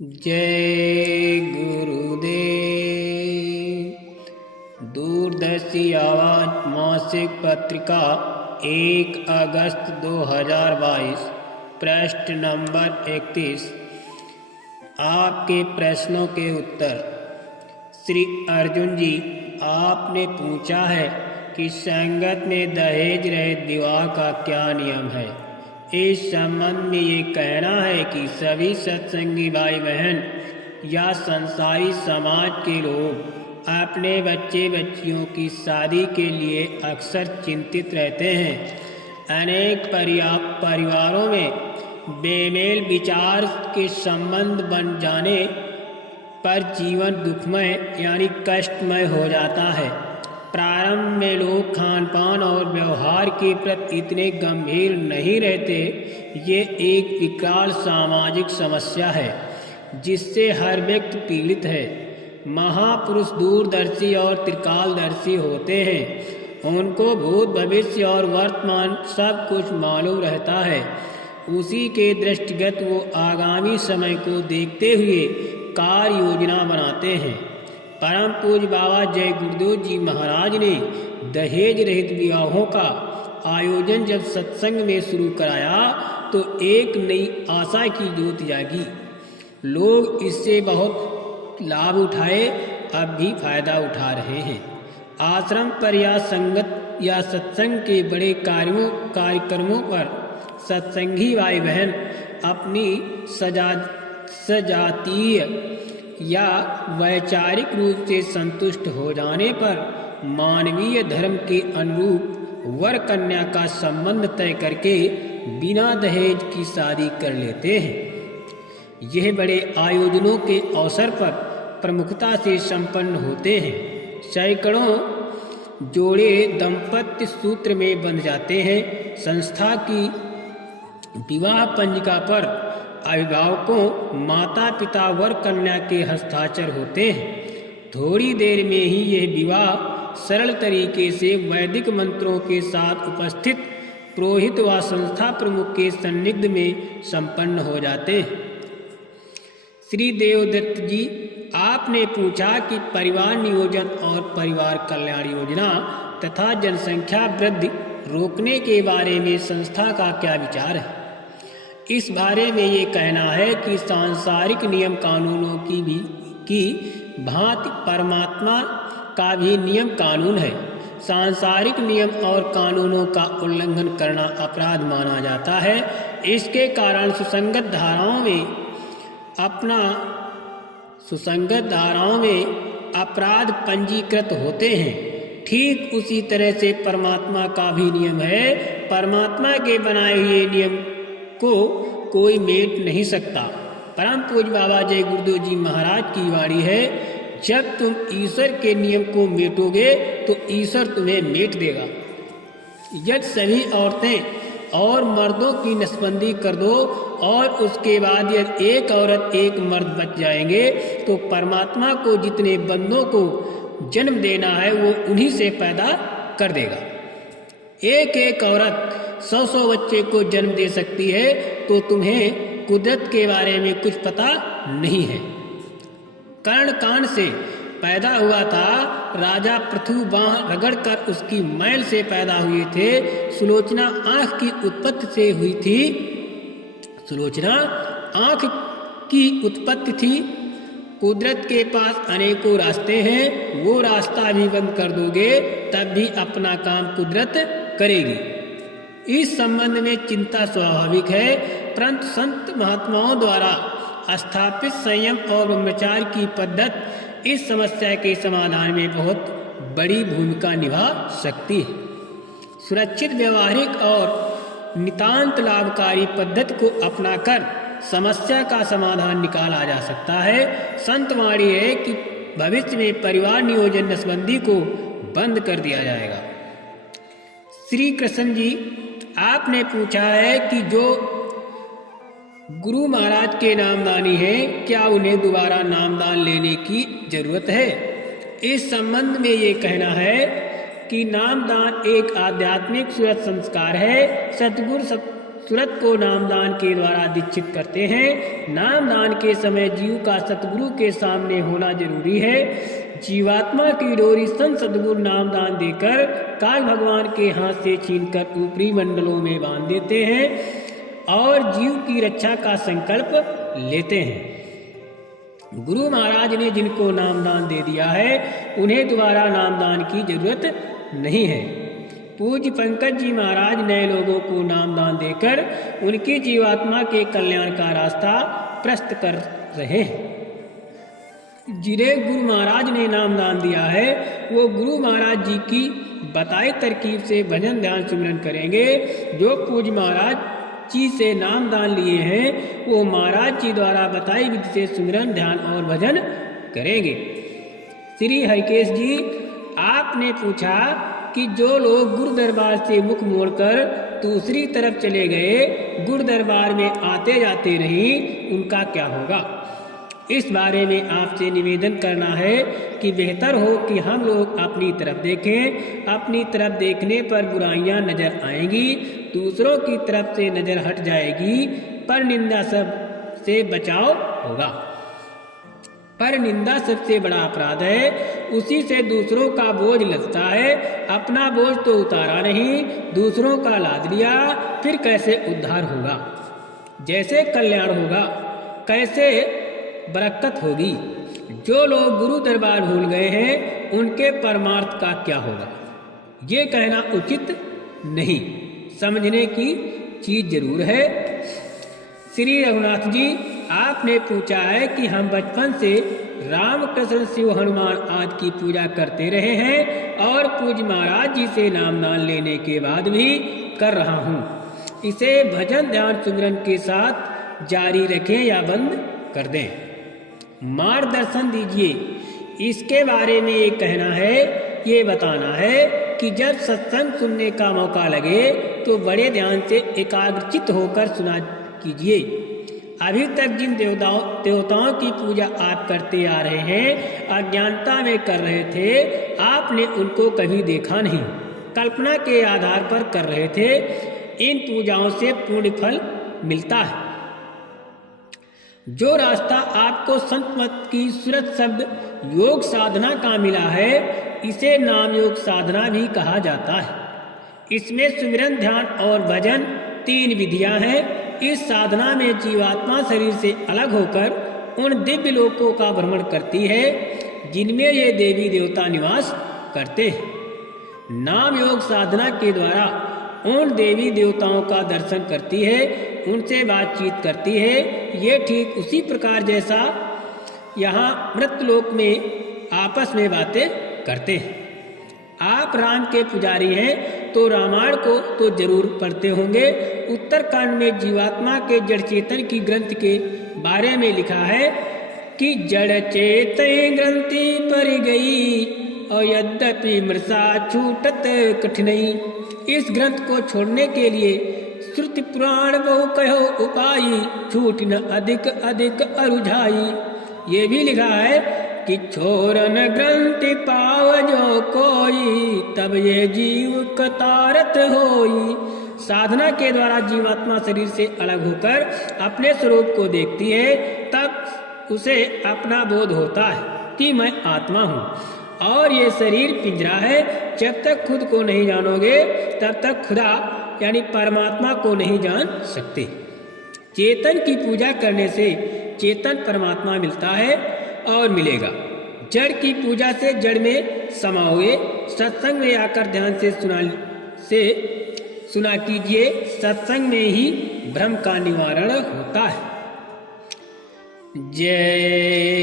जय गुरुदेव। दूरदर्शी आवाज मासिक पत्रिका 1 अगस्त 2022, पृष्ठ नंबर 31। आपके प्रश्नों के उत्तर। श्री अर्जुन जी, आपने पूछा है कि संगत में दहेज रहित विवाह का क्या नियम है। इस संबंध में ये कहना है कि सभी सत्संगी भाई बहन या संसारी समाज के लोग अपने बच्चे बच्चियों की शादी के लिए अक्सर चिंतित रहते हैं। अनेक परिवारों में बेमेल विचार के संबंध बन जाने पर जीवन दुखमय यानी कष्टमय हो जाता है। प्रारंभ में लोग खान पान और व्यवहार के प्रति इतने गंभीर नहीं रहते। ये एक विकराल सामाजिक समस्या है जिससे हर व्यक्ति पीड़ित है। महापुरुष दूरदर्शी और त्रिकालदर्शी होते हैं। उनको भूत भविष्य और वर्तमान सब कुछ मालूम रहता है। उसी के दृष्टिगत वो आगामी समय को देखते हुए कार्य योजना बनाते हैं। परम पूज्य बाबा जय गुरुदेव जी महाराज ने दहेज रहित विवाहों का आयोजन जब सत्संग में शुरू कराया तो एक नई आशा की ज्योति जागी। लोग इससे बहुत लाभ उठाए, अब भी फायदा उठा रहे हैं। आश्रम पर या संगत या सत्संग के बड़े कार्यक्रमों पर सत्संगी भाई बहन अपनी सजातीय या वैचारिक रूप से संतुष्ट हो जाने पर मानवीय धर्म के अनुरूप वर कन्या का संबंध तय करके बिना दहेज की शादी कर लेते हैं। यह बड़े आयोजनों के अवसर पर प्रमुखता से संपन्न होते हैं। सैकड़ों जोड़े दंपत्य सूत्र में बंध जाते हैं। संस्था की विवाह पंजिका पर अभिभावकों माता पिता वर कन्या के हस्ताक्षर होते हैं। थोड़ी देर में ही यह विवाह सरल तरीके से वैदिक मंत्रों के साथ उपस्थित पुरोहित व संस्था प्रमुख के सान्निध्य में संपन्न हो जाते हैं। श्री देवदत्त जी, आपने पूछा कि परिवार नियोजन और परिवार कल्याण योजना तथा जनसंख्या वृद्धि रोकने के बारे में संस्था का क्या विचार है। इस बारे में ये कहना है कि सांसारिक नियम कानूनों की भांति परमात्मा का भी नियम कानून है। सांसारिक नियम और कानूनों का उल्लंघन करना अपराध माना जाता है। इसके कारण सुसंगत धाराओं में अपराध पंजीकृत होते हैं। ठीक उसी तरह से परमात्मा का भी नियम है। परमात्मा के बनाए हुए नियम को कोई मेट नहीं सकता। परम पूज्य बाबा जय गुरुदेव जी महाराज की वाणी है, जब तुम ईश्वर के नियम को मेटोगे तो ईश्वर तुम्हें मेट देगा। यदि सभी औरतें और मर्दों की नसबंदी कर दो और उसके बाद यदि एक औरत एक मर्द बच जाएंगे तो परमात्मा को जितने बंदों को जन्म देना है वो उन्हीं से पैदा कर देगा। एक एक औरत 100 बच्चे को जन्म दे सकती है तो तुम्हें कुदरत के बारे में कुछ पता नहीं है। कर्ण कांड से पैदा हुआ था। राजा पृथु बांह रगड़कर उसकी मैल से पैदा हुए थे। सुलोचना आंख की उत्पत्ति से हुई थी। सुलोचना आंख की उत्पत्ति थी। कुदरत के पास अनेकों रास्ते हैं। वो रास्ता भी बंद कर दोगे तब भी अपना काम कुदरत करेगी। इस संबंध में चिंता स्वाभाविक है, परंतु संत महात्माओं द्वारा स्थापित संयम और ब्रह्मचार्य की पद्धति इस समस्या के समाधान में बहुत बड़ी भूमिका निभा सकती है। सुरक्षित, व्यवहारिक और नितांत लाभकारी पद्धति को अपनाकर समस्या का समाधान निकाला जा सकता है। संत वाणी है कि भविष्य में परिवार नियोजन नसबंदी को बंद कर दिया जाएगा। श्री कृष्ण जी, आपने पूछा है कि जो गुरु महाराज के नामदानी हैं, क्या उन्हें दोबारा नामदान लेने की जरूरत है। इस संबंध में ये कहना है कि नामदान एक आध्यात्मिक सुरत संस्कार है। सतगुरु सूरत को नामदान के द्वारा दीक्षित करते हैं। नामदान के समय जीव का सतगुरु के सामने होना जरूरी है। जीवात्मा की डोरी संत सतगुरु नामदान देकर काल भगवान के हाथ से छीनकर ऊपरी मंडलों में बांध देते हैं और जीव की रक्षा का संकल्प लेते हैं। गुरु महाराज ने जिनको नामदान दे दिया है उन्हें दोबारा नामदान की जरूरत नहीं है। पूज्य पंकज जी महाराज नए लोगों को नामदान देकर उनकी जीवात्मा के कल्याण का रास्ता प्रशस्त कर रहे हैं। जिन्हें गुरु महाराज ने नामदान दिया है वो गुरु महाराज जी की बताई तरकीब से भजन ध्यान सिमरन करेंगे। जो पूज्य महाराज जी से नामदान लिए हैं वो महाराज जी द्वारा बताई विधि से सिमरन ध्यान और भजन करेंगे। श्री हरिकेश जी, आपने पूछा कि जो लोग गुरु दरबार से मुख मोड़कर दूसरी तरफ चले गए, गुरु दरबार में आते जाते नहीं, उनका क्या होगा। इस बारे में आपसे निवेदन करना है कि बेहतर हो कि हम लोग अपनी तरफ देखें। अपनी तरफ देखने पर बुराइयां नजर आएंगी, दूसरों की तरफ से नजर हट जाएगी, पर निंदा सब से बचाव होगा। पर निंदा सबसे बड़ा अपराध है, उसी से दूसरों का बोझ लगता है। अपना बोझ तो उतारा नहीं, दूसरों का लाद लिया, फिर कैसे उद्धार होगा, जैसे कल्याण होगा, कैसे बरकत होगी। जो लोग गुरु दरबार भूल गए हैं उनके परमार्थ का क्या होगा, ये कहना उचित नहीं। समझने की चीज जरूर है। श्री रघुनाथ जी, आपने पूछा है कि हम बचपन से राम कृष्ण शिव हनुमान आदि की पूजा करते रहे हैं और पूज्य महाराज जी से नामदान लेने के बाद भी कर रहा हूँ। इसे भजन ध्यान सिमरन के साथ जारी रखें या बंद कर दें, मार्गदर्शन दीजिए। इसके बारे में ये कहना है, ये बताना है कि जब सत्संग सुनने का मौका लगे तो बड़े ध्यान से एकाग्रचित होकर सुना कीजिए। अभी तक जिन देवताओं की पूजा आप करते आ रहे हैं, अज्ञानता में कर रहे थे, आपने उनको कभी देखा नहीं, कल्पना के आधार पर कर रहे थे। इन पूजाओं से पूर्ण फल मिलता है। जो रास्ता आपको संत मत की सूरत शब्द योग साधना का मिला है, इसे नाम योग साधना भी कहा जाता है। इसमें सुमिरन ध्यान और भजन 3 विधियां हैं। इस साधना में जीवात्मा शरीर से अलग होकर उन दिव्य लोकों का भ्रमण करती है जिनमें ये देवी देवता निवास करते हैं। नाम योग साधना के द्वारा उन देवी देवताओं का दर्शन करती है, उनसे बातचीत करती है। ये ठीक उसी प्रकार जैसा यहाँ मृतलोक में आपस में बातें करते हैं। आप राम के पुजारी हैं तो रामायण को तो जरूर पढ़ते होंगे। उत्तरकांड में जीवात्मा के जड़ चेतन की ग्रंथ के बारे में लिखा है कि जड़ चेतन ग्रंथि पर गई और यद्यपि मृषा छूटत कठिनई। इस ग्रंथ को छोड़ने के लिए श्रुति पुराण बहु कहो उपाय, छूट न अधिक अधिक अरुझाई। ये भी लिखा है कि छोरन ग्रंथि पाव जो कोई, तब ये जीव कतारत होई। साधना के द्वारा जीवात्मा शरीर से अलग होकर अपने स्वरूप को देखती है, तब उसे अपना बोध होता है कि मैं आत्मा हूँ और ये शरीर पिंजरा है। जब तक खुद को नहीं जानोगे तब तक खुदा यानी परमात्मा को नहीं जान सकते। चेतन की पूजा करने से चेतन परमात्मा मिलता है और मिलेगा। जड़ की पूजा से जड़ में समाओगे। सत्संग में आकर ध्यान से सुना कीजिए। सत्संग में ही भ्रम का निवारण होता है। जय